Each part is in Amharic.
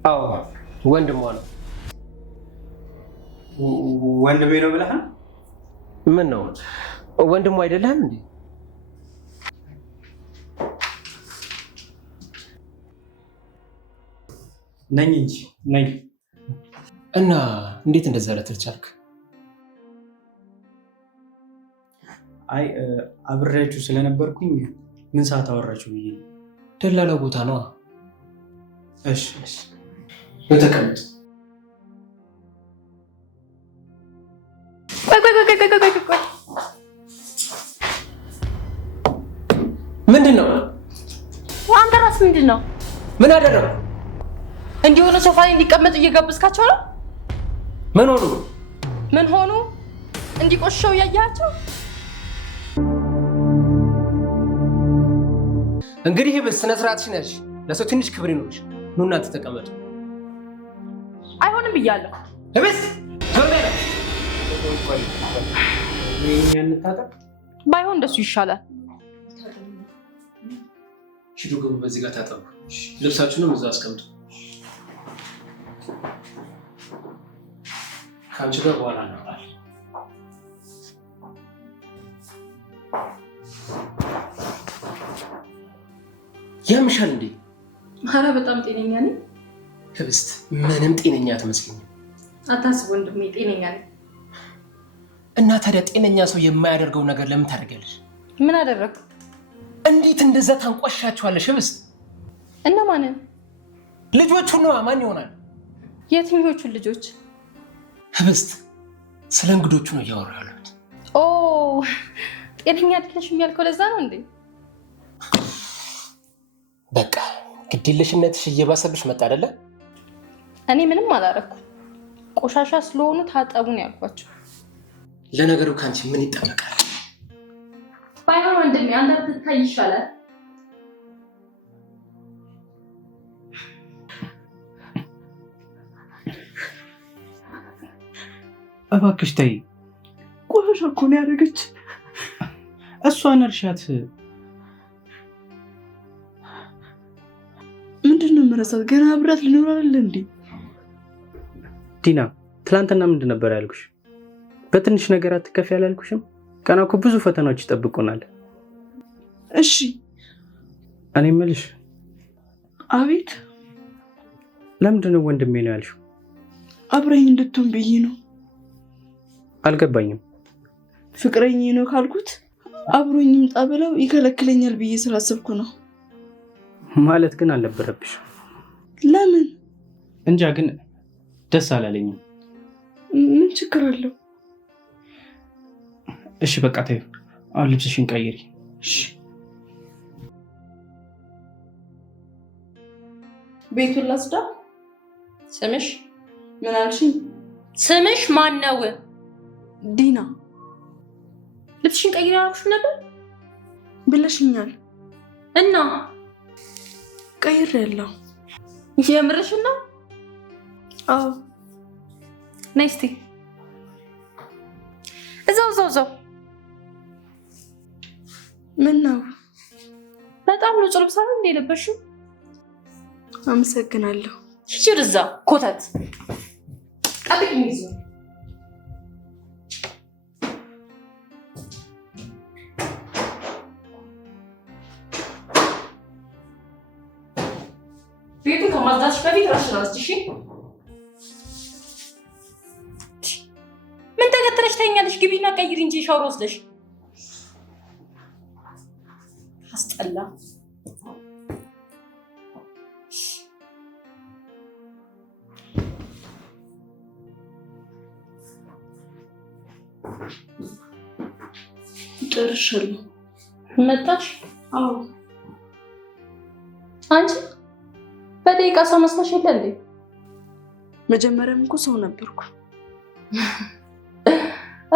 አዎ ወንድሟ ነው። ወንድሜ ነው ብለህ? ምን ነው ወንድሟ አይደለም እንዴ? ነኝ እንጂ ነኝ። እና እንዴት እንደዛ ልትል ቻልክ? አይ አብሬያችሁ ስለነበርኩኝ ምን ሰዓት አወራችሁ ብዬ ነው። ደላላው ቦታ ነው። እሺ ተቀመጥ። ቆይ ምንድን ነው? አንተ ራስህ ምንድን ነው? ምን አደረጉ? እንዲሆነ ሶፋ ላይ እንዲቀመጡ እየጋበዝካቸው ነው? ምን ሆኑ? እንዲቆሽሸው እያያቸው? እንግዲህ በስነ ስርዓትሽን ያልሽ ለሰው ትንሽ ክብር ይኖርሽ። ኑና ተቀመጡ። አይሆንም ብያለሁ። እብስ ጆርቤላ ባይሆን እንደሱ ይሻላል። ሂዱ ግቡ። በዚህ ጋር ታጠቡ። ልብሳችሁንም እዛ አስቀምጡ። ከአንቺ ጋር በኋላ እናወራለን። ያምሻል እንዴ? ኧረ በጣም ጤነኛ ነኝ። ህብስት ምንም ጤነኛ አትመስለኝም። አታስብ ወንድሜ፣ ጤነኛ ነኝ። እና ታዲያ ጤነኛ ሰው የማያደርገው ነገር ለምን ታደርጊያለሽ? ምን አደረግኩ? እንዴት እንደዛ ታንቋሻቸዋለሽ? ህብስት እና ማንን? ልጆቹን ነዋ። ማን ይሆናል? የትኞቹን ልጆች? ህብስት ስለ እንግዶቹ ነው እያወራሁ ያለሁት። ኦ ጤነኛ አይደለሽም ያልከው ለዛ ነው እንዴ? በቃ ግዴለሽነትሽ እየባሰብሽ መጣ አይደለ? እኔ ምንም አላረኩም። ቆሻሻ ስለሆኑ ታጠቡ ነው ያልኳቸው። ለነገሩ ካንቺ ምን ይጠበቃል? ባይሆን ወንድሜ አንተ ብትታይ ይሻላል። እባክሽ ተይ። ቆሻሻ እኮ ነው ያደረገች። እሷን እርሻት። ምንድነው መረሳት? ገና አብራት ሊኖር አይደል እንዴ? ዲና ትላንትና ምንድን ነበር ያልኩሽ? በትንሽ ነገር አትከፊ ያላልኩሽም? ቀና እኮ ብዙ ፈተናዎች ይጠብቁናል። እሺ እኔ የምልሽ። አቤት። ለምንድን ነው ወንድሜ ነው ያልሽው? አብረኝ እንድትሆን ብዬ ነው። አልገባኝም። ፍቅረኛ ነው ካልኩት አብሮኝ ይምጣ ብለው ይከለክለኛል ብዬ ስላሰብኩ ነው። ማለት ግን አልነበረብሽ። ለምን? እንጃ ግን ደስ አላለኝም። ምን ችግር አለው? እሺ በቃ ተይው። አሁን ልብስሽን ቀይሪ። እሺ። ቤቱን ላስዳ። ስምሽ? ምን አልሽኝ? ስምሽ ማን ነው? ዲና። ልብስሽን ቀይሪ አልኩሽ ነበር ብለሽኛል። እና ቀይሬያለሁ። የምርሽን ነው? አዎ። ነይ እስኪ እዛው። ምን ነው? በጣም ነው ልብስ አይደል እንደ የለበሽው? አመሰግናለሁ። ሂጂ ወደዛ ኮተት። ጠብቂኝ ይዞ ቤቱ ከማጽዳትሽ በፊት ራስሽን አጽጂ። ምን ተከትለሽ ተኛለሽ? ግቢና ቀይሪ እንጂ ሻወር ወስደሽ። አስጠላ። ጨርሻለሁ። መጣሽ? አዎ። አንቺ በደቂቃ ሰው መስለሽ የለ እንዴ? መጀመሪያም እኮ ሰው ነበርኩ።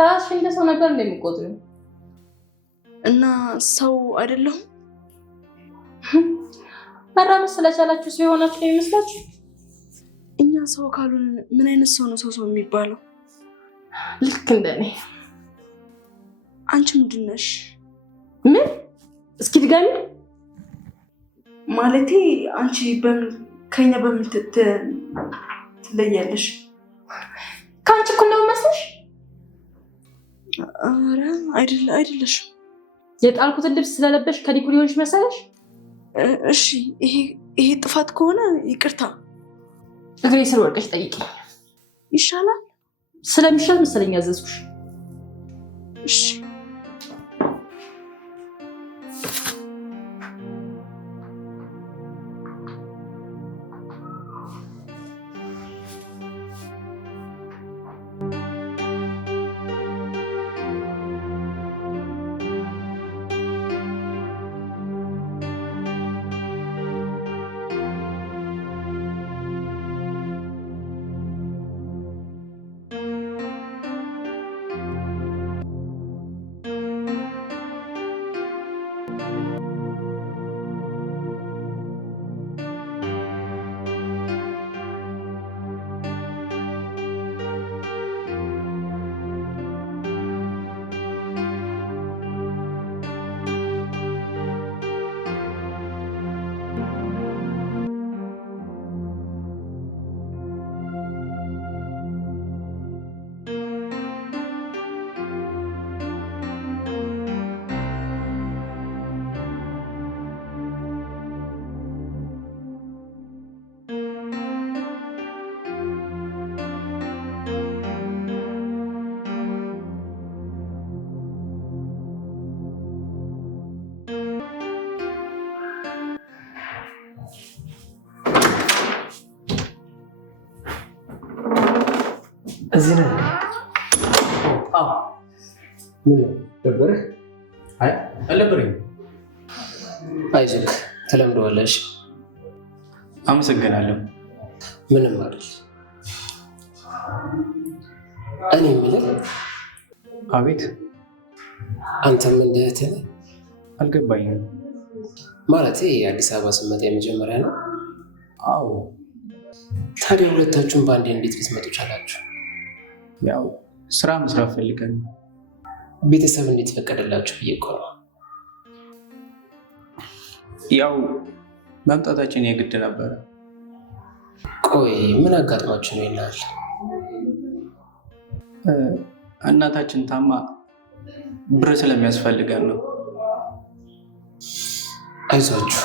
ራስሽ እንደ ሰው ነበር እንደሚቆጥሪው እና ሰው አይደለሁም? መራመድ ስለቻላችሁ ሲሆናችሁ ነው የሚመስላችሁ? እኛ ሰው ካልሆነ ምን አይነት ሰው ነው ሰው የሚባለው? ልክ እንደኔ። አንቺ ምንድን ነሽ? ምን? እስኪ ድጋሚ። ማለቴ አንቺ ከኛ በምን ትለያለሽ። ከአንቺ እኩል ነው መስለሽ? ኧረ አይደለሽም። የጣልኩትን ልብስ ስለለበሽ ከኔ እኩል ሆንሽ መሰለሽ? እሺ ይሄ ጥፋት ከሆነ ይቅርታ። እግሬ ስር ወድቀሽ ጠይቂኝ ይሻላል። ስለሚሻል መሰለኝ ያዘዝኩሽ። እሺ እዚህ ነህ? አዎ። ምን ደበረህ? አይ አልደበረኝም። አይዞህ ተለምደዋለሽ። አመሰግናለሁ። ምንም አይደል። እኔ የምልህ አቤት። አንተም እንደ እህትህ ነህ? አልገባኝም። ማለቴ የአዲስ አበባ ስመጣ የመጀመሪያ ነው? አዎ። ታዲያ ሁለታችሁም በአንዴ እንዴት ልትመጡ ቻላችሁ? ያው ስራ መስራት ፈልገን። ቤተሰብ እንዴት ፈቀደላችሁ ብዬ እኮ ነው። ያው መምጣታችን የግድ ነበረ። ቆይ ምን አጋጥሟችሁ ነው ይላል? እናታችን ታማ ብር ስለሚያስፈልገን ነው። አይዟችሁ፣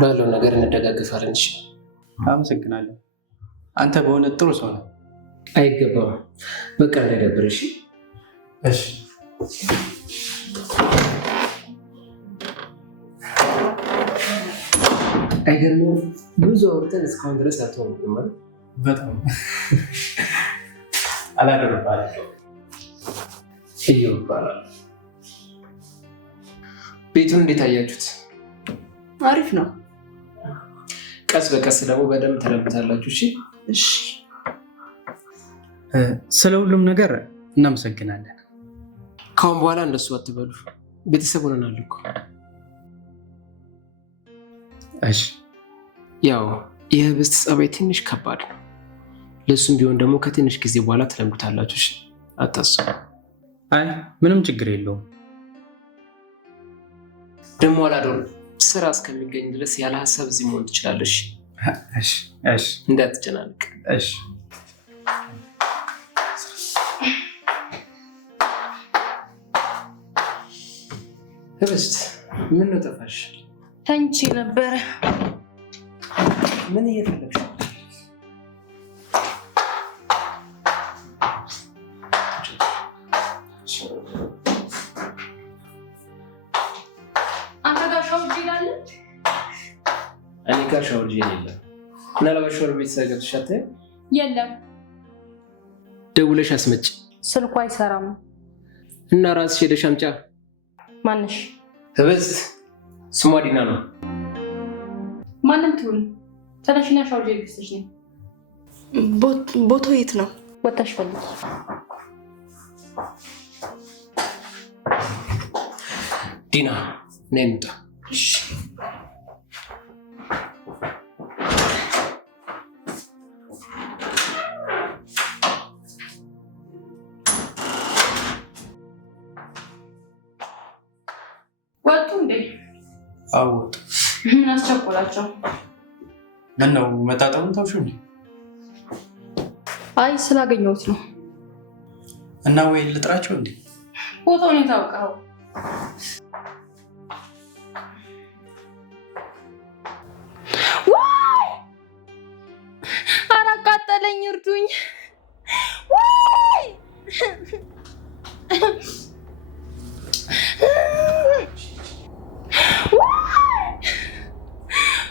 ባለው ነገር እንደጋገፋለን። እሺ። አመሰግናለሁ። አንተ በእውነት ጥሩ ሰው ነው። አይገባም። በቃ እንዳይደብር። እሺ። እሺ። አይገርምም? ብዙ አውርተን እስካሁን ድረስ አልተዋወቅንም ማለት በጣም አላደረባለሁ። እየው ይባላል። ቤቱን እንዴት አያችሁት? አሪፍ ነው። ቀስ በቀስ ደግሞ በደንብ ተለምታላችሁ። እሺ። እሺ። ስለ ሁሉም ነገር እናመሰግናለን። ካሁን በኋላ እንደሱ አትበሉ። ቤተሰብ ሆነናል እኮ። እሺ። ያው የህብስት ጸባይ ትንሽ ከባድ ነው። ለሱም ቢሆን ደግሞ ከትንሽ ጊዜ በኋላ ተለምዱታላችሁ። እሺ፣ አታስቡ። አይ ምንም ችግር የለውም። ደግሞ አላዶር ስራ እስከሚገኝ ድረስ ያለ ሀሳብ እዚህ መሆን ትችላለሽ። እሺ፣ እሺ። እንዳትጨናነቅ። እሺ። ህብስት ምን ነው ጠፋሽ? ተኝቼ ነበረ። ምን እየፈለግሽ? አንተ ጋር ሻውር ጄል አለ? እኔ ጋር ሻውር ጄል የለም። ምናልባት ሻወር ቤት ገብተሽ አታይም? የለም። ደውለሽ አስመጭ። ስልኩ አይሰራም። እና ራስሽ ሄደሽ አምጫ። ማንሽ? ህብስት ስሟ ዲና ነው። ማንም ትሁን ተነሽና ሻውር ጄል ገዝተሽ ነይ። ቦታው የት ነው? ወጣሽ ፈልጊ። ዲና ነይ እንውጣ። እሺ። ወጡ እንዴ? አዎ። ምን አስቸኮላቸው? ምን ነው መጣጣሙን ታውሹ እንዴ? አይ ስላገኘሁት ነው። እና ወይ ልጥራቸው እንዴ? ቦታውን የታወቀው ዋይ! ኧረ አቃጠለኝ፣ እርዱኝ! ዋይ!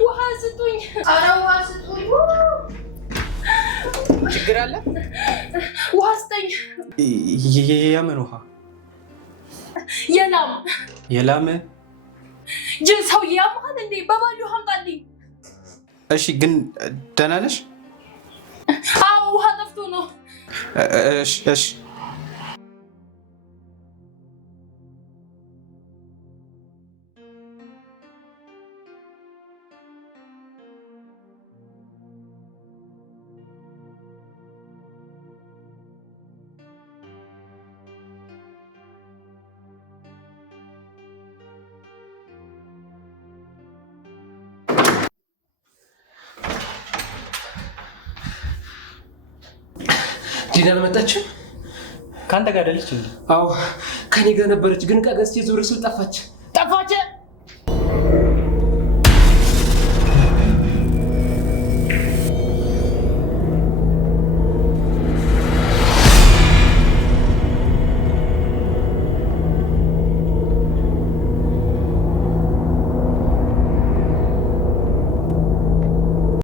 ውሃ ስጡኝ! ኧረ ውሃ ስጡኝ! ችግር አለ? ውሃ ስጠኝ! የምን ውሃ? የላም። የላም? ሰውዬ ያመሃል እንዴ? በባሊ ውሃ አምጣልኝ። እሺ፣ ግን ደህና ነሽ? አዎ፣ ውሃ ጠፍቶ ነው። እሺ። ጂና አልመጣችም? ከአንተ ጋር አይደለች እንዴ? አዎ ከኔ ጋር ነበረች፣ ግን ዕቃ ገዝቼ ዞር ስል ጠፋች።